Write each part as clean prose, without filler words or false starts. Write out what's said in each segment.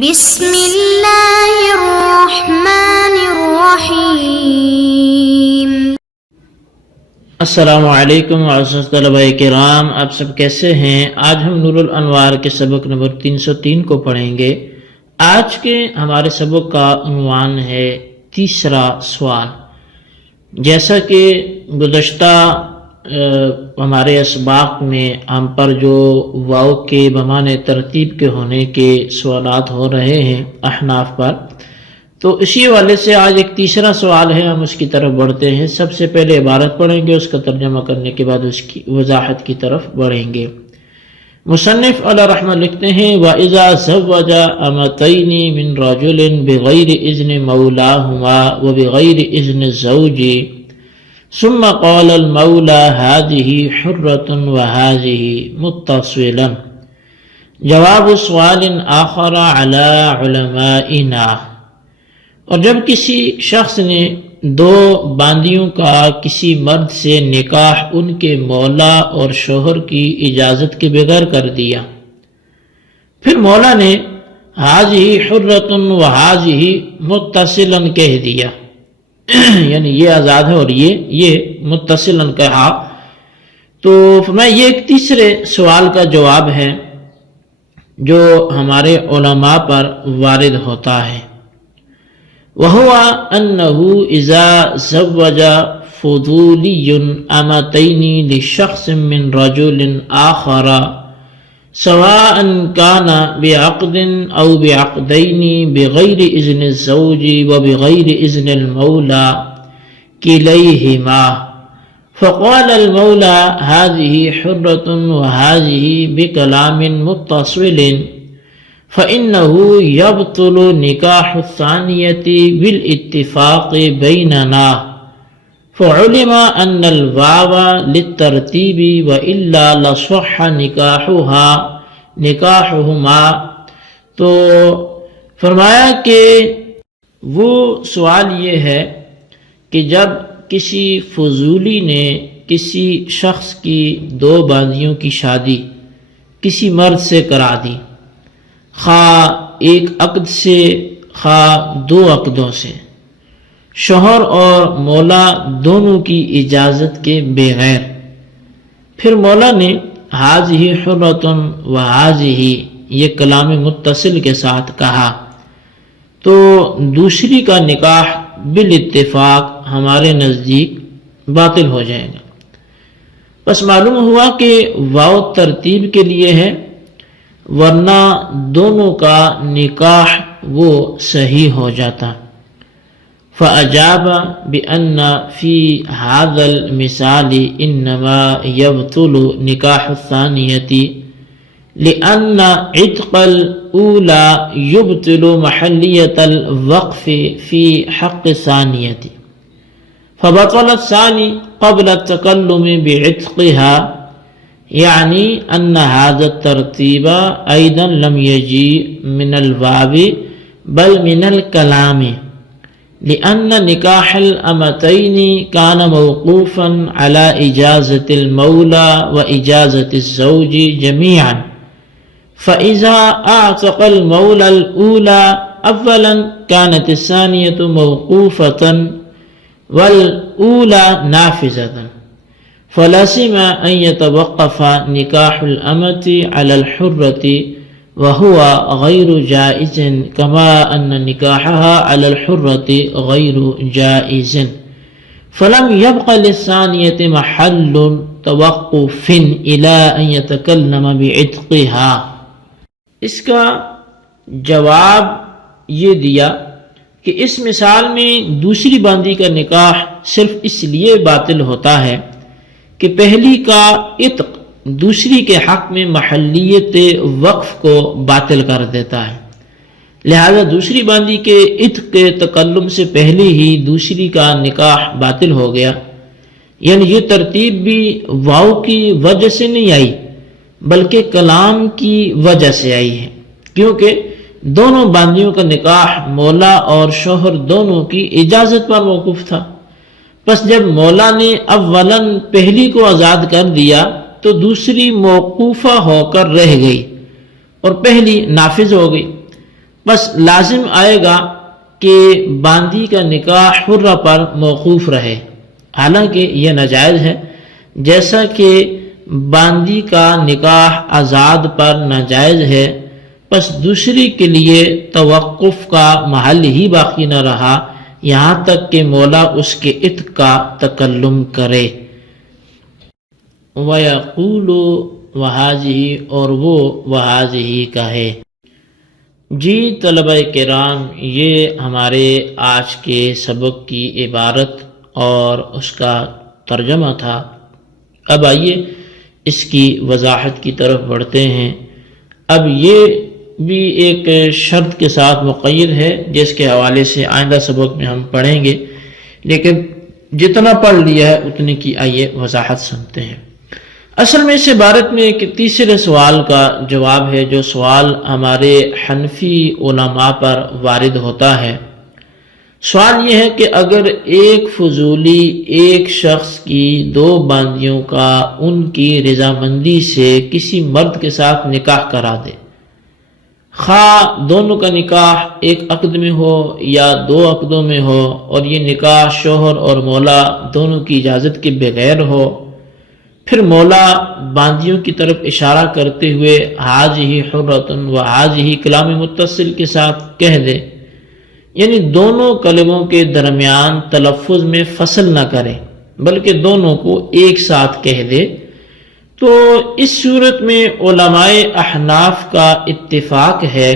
بسم اللہ الرحمن الرحیم۔ السلام علیکم معزز طلبہ کرام، آپ سب کیسے ہیں؟ آج ہم نور الانوار کے سبق نمبر 303 کو پڑھیں گے۔ آج کے ہمارے سبق کا عنوان ہے تیسرا سوال۔ جیسا کہ گزشتہ ہمارے اسباق میں ہم پر جو واو کے بمعنی ترتیب کے ہونے کے سوالات ہو رہے ہیں احناف پر، تو اسی حوالے سے آج ایک تیسرا سوال ہے، ہم اس کی طرف بڑھتے ہیں۔ سب سے پہلے عبارت پڑھیں گے، اس کا ترجمہ کرنے کے بعد اس کی وضاحت کی طرف بڑھیں گے۔ مصنف علیہ رحمہ لکھتے ہیں وَإِذَا زَوَّجَ أَمَتَيْنِ مِنْ رَجُلٍ بِغَيْرِ إِذْنِ مَوْلَاهُمَا وَبِغَيْرِ إِذْنِ الزَّوْجِ ثم قال المولى هذه حرة وهذه متصلا جواب سوال آخر على علمائنا۔ اور جب کسی شخص نے دو باندیوں کا کسی مرد سے نکاح ان کے مولا اور شوہر کی اجازت کے بغیر کر دیا، پھر مولا نے هذه حرة وهذه متصلا کہہ دیا، یعنی یہ آزاد ہے اور یہ متصلاً کہا، تو فرمایا یہ ایک تیسرے سوال کا جواب ہے جو ہمارے علماء پر وارد ہوتا ہے۔ وَهُوَ أَنَّهُ إِذَا زَوَّجَ فُضُولِيٌّ أَمَتَيْنِ لِشَخْصٍ مِّن رَجُلٍ آخَرَ سواء كان بعقد أو بعقدين بغير إذن الزوج وبغير إذن المولى كليهما، فقال المولى هذه حرة وهذه بكلام متصل، فإنه يبطل نكاح الثانية بالاتفاق بيننا، فعلم أن الواو للترتیب وإلا لصح نکاحهما۔ تو فرمایا کہ وہ سوال یہ ہے کہ جب کسی فضولی نے کسی شخص کی دو باندیوں کی شادی کسی مرد سے کرا دی، خواہ ایک عقد سے خواہ دو عقدوں سے، شوہر اور مولا دونوں کی اجازت کے بغیر، پھر مولا نے هذه حرة وهذه یہ کلام متصل کے ساتھ کہا، تو دوسری کا نکاح بالاتفاق ہمارے نزدیک باطل ہو جائے گا۔ بس معلوم ہوا کہ واو ترتیب کے لیے ہے، ورنہ دونوں کا نکاح وہ صحیح ہو جاتا۔ فأجاب بأن في هذا المثال إنما يبطل نكاح الثانية لأن عتق الأولى يبطل محلية الوقف في حق الثانية، فبطل الثاني قبل التكلم بعتقها، يعني أن هذا الترتيب أيضا لم يجي من الباب بل من الكلام، لأن نکاح الأمتين كان موقوفا على إجازة المولى وإجازة الزوج جميعا، فإذا أعتق المولى الأولى أولا كانت الثانية موقوفة والأولى نافذة، فلازم أن يتوقف نکاح الأمة على الحرة وهو غير جائز كما أن نكاحها على الحرة غير جائز، فلم يبق للثانية محل توقف إلى أن يتكلم بعتقها۔ اس کا جواب یہ دیا کہ اس مثال میں دوسری باندی کا نکاح صرف اس لیے باطل ہوتا ہے کہ پہلی کا عتق دوسری کے حق میں محلیت وقف کو باطل کر دیتا ہے، لہذا دوسری باندی کے عتق کے تکلم سے پہلے ہی دوسری کا نکاح باطل ہو گیا۔ یعنی یہ ترتیب بھی واو کی وجہ سے نہیں آئی بلکہ کلام کی وجہ سے آئی ہے، کیونکہ دونوں باندیوں کا نکاح مولا اور شوہر دونوں کی اجازت پر موقوف تھا۔ پس جب مولا نے اولاً پہلی کو آزاد کر دیا تو دوسری موقوفہ ہو کر رہ گئی اور پہلی نافذ ہو گئی، بس لازم آئے گا کہ باندی کا نکاح حرہ پر موقوف رہے، حالانکہ یہ ناجائز ہے، جیسا کہ باندی کا نکاح آزاد پر ناجائز ہے، پس دوسری کے لیے توقف کا محل ہی باقی نہ رہا یہاں تک کہ مولا اس کے عتق کا تکلم کرے۔ وَيَقُولُ وَهَٰذِهِ، اور وہ وَهَٰذِهِ کہے۔ جی طلبہ کرام، یہ ہمارے آج کے سبق کی عبارت اور اس کا ترجمہ تھا۔ اب آئیے اس کی وضاحت کی طرف بڑھتے ہیں۔ اب یہ بھی ایک شرط کے ساتھ مقید ہے جس کے حوالے سے آئندہ سبق میں ہم پڑھیں گے، لیکن جتنا پڑھ لیا ہے اتنی کی آئیے وضاحت سنتے ہیں۔ اصل میں اس عبارت میں ایک تیسرے سوال کا جواب ہے، جو سوال ہمارے حنفی علماء پر وارد ہوتا ہے۔ سوال یہ ہے کہ اگر ایک فضولی ایک شخص کی دو باندیوں کا ان کی رضامندی سے کسی مرد کے ساتھ نکاح کرا دے، خواہ دونوں کا نکاح ایک عقد میں ہو یا دو عقدوں میں ہو، اور یہ نکاح شوہر اور مولا دونوں کی اجازت کے بغیر ہو، پھر مولا باندیوں کی طرف اشارہ کرتے ہوئے حاذہ حرۃ و حاذہ کلام متصل کے ساتھ کہہ دے، یعنی دونوں کلموں کے درمیان تلفظ میں فصل نہ کرے بلکہ دونوں کو ایک ساتھ کہہ دے، تو اس صورت میں علماء احناف کا اتفاق ہے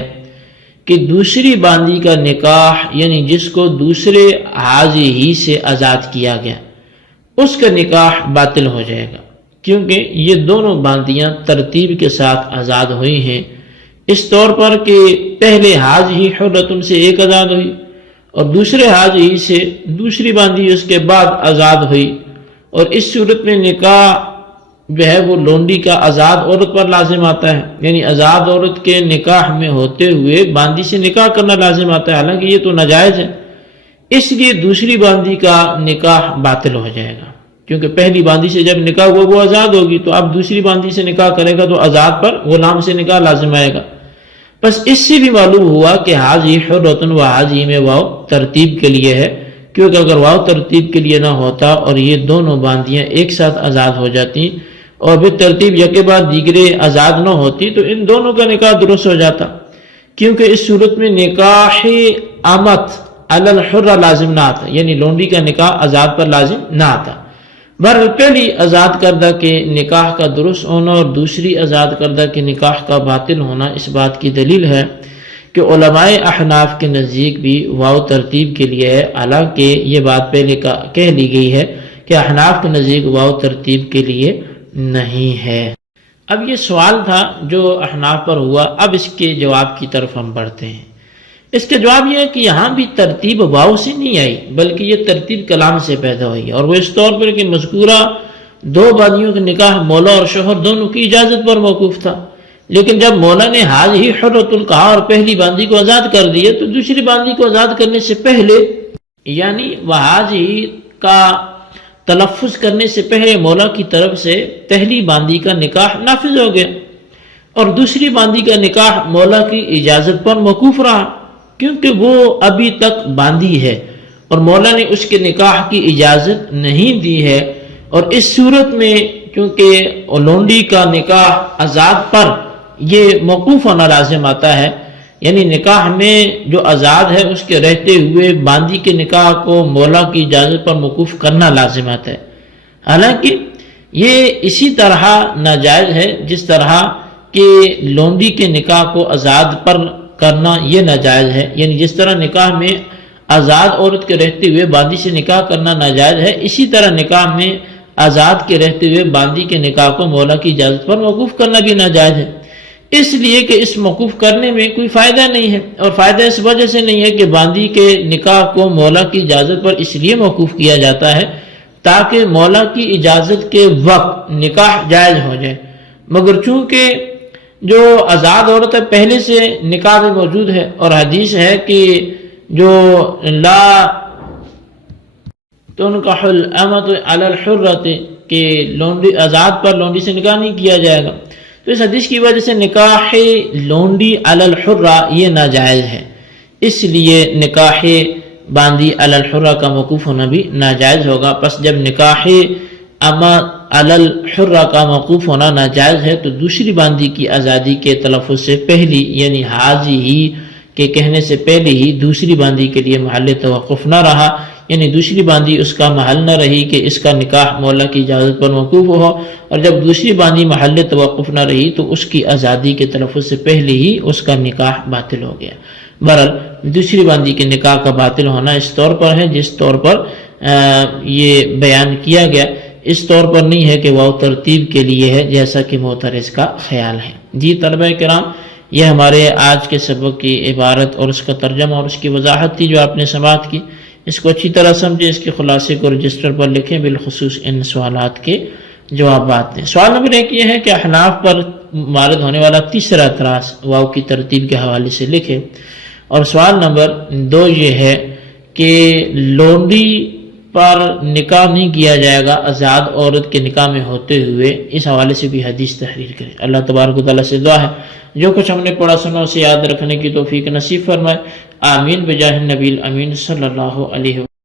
کہ دوسری باندی کا نکاح، یعنی جس کو دوسرے حاضی ہی سے آزاد کیا گیا، اس کا نکاح باطل ہو جائے گا، کیونکہ یہ دونوں باندیاں ترتیب کے ساتھ آزاد ہوئی ہیں، اس طور پر کہ پہلے حاضی حرۃ سے ایک آزاد ہوئی اور دوسرے حاضی سے دوسری باندی اس کے بعد آزاد ہوئی، اور اس صورت میں نکاح جو ہے وہ لونڈی کا آزاد عورت پر لازم آتا ہے، یعنی آزاد عورت کے نکاح میں ہوتے ہوئے باندی سے نکاح کرنا لازم آتا ہے، حالانکہ یہ تو ناجائز ہے، اس لیے دوسری باندی کا نکاح باطل ہو جائے گا، کیونکہ پہلی باندی سے جب نکاح ہوا وہ آزاد ہوگی، تو اب دوسری باندی سے نکاح کرے گا تو آزاد پر غلام سے نکاح لازم آئے گا۔ بس اس سے بھی معلوم ہوا کہ حاضی حرۃ و حاضی میں واو ترتیب کے لیے ہے، کیونکہ اگر واو ترتیب کے لیے نہ ہوتا اور یہ دونوں باندیاں ایک ساتھ آزاد ہو جاتی اور پھر ترتیب یکے بعد دیگرے آزاد نہ ہوتی تو ان دونوں کا نکاح درست ہو جاتا، کیونکہ اس صورت میں نکاح امت علی الحرہ لازم نہ آتا، یعنی لونڈی کا نکاح آزاد پر لازم نہ آتا۔ بہرحال پہلی آزاد کردہ کے نکاح کا درست ہونا اور دوسری آزاد کردہ کے نکاح کا باطل ہونا اس بات کی دلیل ہے کہ علماء احناف کے نزدیک بھی واو ترتیب کے لیے ہے، حالانکہ یہ بات پہلے کہہ لی گئی ہے کہ احناف کے نزدیک واو ترتیب کے لیے نہیں ہے۔ اب یہ سوال تھا جو احناف پر ہوا، اب اس کے جواب کی طرف ہم بڑھتے ہیں۔ اس کا جواب یہ ہے کہ یہاں بھی ترتیب واو سے نہیں آئی بلکہ یہ ترتیب کلام سے پیدا ہوئی، اور وہ اس طور پر کہ مذکورہ دو باندیوں کے نکاح مولا اور شوہر دونوں کی اجازت پر موقوف تھا، لیکن جب مولا نے حاضی حرۃ کہا اور پہلی باندی کو آزاد کر دیا تو دوسری باندی کو آزاد کرنے سے پہلے، یعنی وحاضی کا تلفظ کرنے سے پہلے مولا کی طرف سے پہلی باندی کا نکاح نافذ ہو گیا اور دوسری باندی کا نکاح مولا کی اجازت پر موقوف رہا، کیونکہ وہ ابھی تک باندی ہے اور مولا نے اس کے نکاح کی اجازت نہیں دی ہے، اور اس صورت میں کیونکہ لونڈی کا نکاح آزاد پر یہ موقوف ہونا لازم آتا ہے، یعنی نکاح میں جو آزاد ہے اس کے رہتے ہوئے باندی کے نکاح کو مولا کی اجازت پر موقوف کرنا لازم آتا ہے، حالانکہ یہ اسی طرح ناجائز ہے جس طرح کہ لونڈی کے نکاح کو آزاد پر کرنا یہ ناجائز ہے، یعنی جس طرح نکاح میں آزاد عورت کے رہتے ہوئے باندی سے نکاح کرنا ناجائز ہے، اسی طرح نکاح میں آزاد کے رہتے ہوئے باندی کے نکاح کو مولا کی اجازت پر موقوف کرنا بھی ناجائز ہے، اس لیے کہ اس موقوف کرنے میں کوئی فائدہ نہیں ہے، اور فائدہ اس وجہ سے نہیں ہے کہ باندی کے نکاح کو مولا کی اجازت پر اس لیے موقوف کیا جاتا ہے تاکہ مولا کی اجازت کے وقت نکاح جائز ہو جائے، مگر چونکہ جو آزاد عورت ہے پہلے سے نکاح میں موجود ہے، اور حدیث ہے کہ جو لا تنکح الامۃ علی الحرۃ کہ لونڈی آزاد پر لونڈی سے نکاح نہیں کیا جائے گا، تو اس حدیث کی وجہ سے نکاح لونڈی علی الحرہ یہ ناجائز ہے، اس لیے نکاح باندی علی الحرہ کا موقوف ہونا بھی ناجائز ہوگا۔ پس جب نکاح اما علی الحرہ کا موقوف ہونا ناجائز ہے تو دوسری باندی کی آزادی کے تلفظ سے پہلی یعنی حاضی ہی کے کہنے سے پہلے ہی دوسری باندی کے لیے محل توقف نہ رہا، یعنی دوسری باندی اس کا محل نہ رہی کہ اس کا نکاح مولا کی اجازت پر موقوف ہو، اور جب دوسری باندی محل توقف نہ رہی تو اس کی آزادی کے تلفظ سے پہلے ہی اس کا نکاح باطل ہو گیا۔ بہرحال دوسری باندی کے نکاح کا باطل ہونا اس طور پر ہے جس طور پر یہ بیان کیا گیا، اس طور پر نہیں ہے کہ وہ ترتیب کے لیے ہے جیسا کہ معترض کا خیال ہے۔ جی طلبہ کرام، یہ ہمارے آج کے سبق کی عبارت اور اس کا ترجمہ اور اس کی وضاحت تھی جو آپ نے سماعت کی۔ اس کو اچھی طرح سمجھیں، اس کے خلاصے کو رجسٹر پر لکھیں، بالخصوص ان سوالات کے جوابات دیں۔ سوال نمبر 1 یہ ہے کہ احناف پر وارد ہونے والا تیسرا اعتراض واو کی ترتیب کے حوالے سے لکھیں، اور سوال نمبر 2 یہ ہے کہ لونڈی پر نکاح نہیں کیا جائے گا آزاد عورت کے نکاح میں ہوتے ہوئے، اس حوالے سے بھی حدیث تحریر کریں۔ اللہ تبارک و تعالیٰ سے دعا ہے جو کچھ ہم نے پڑھا سنا اسے یاد رکھنے کی توفیق نصیب فرمائے، آمین بجاہ النبی الامین صلی اللہ علیہ وسلم۔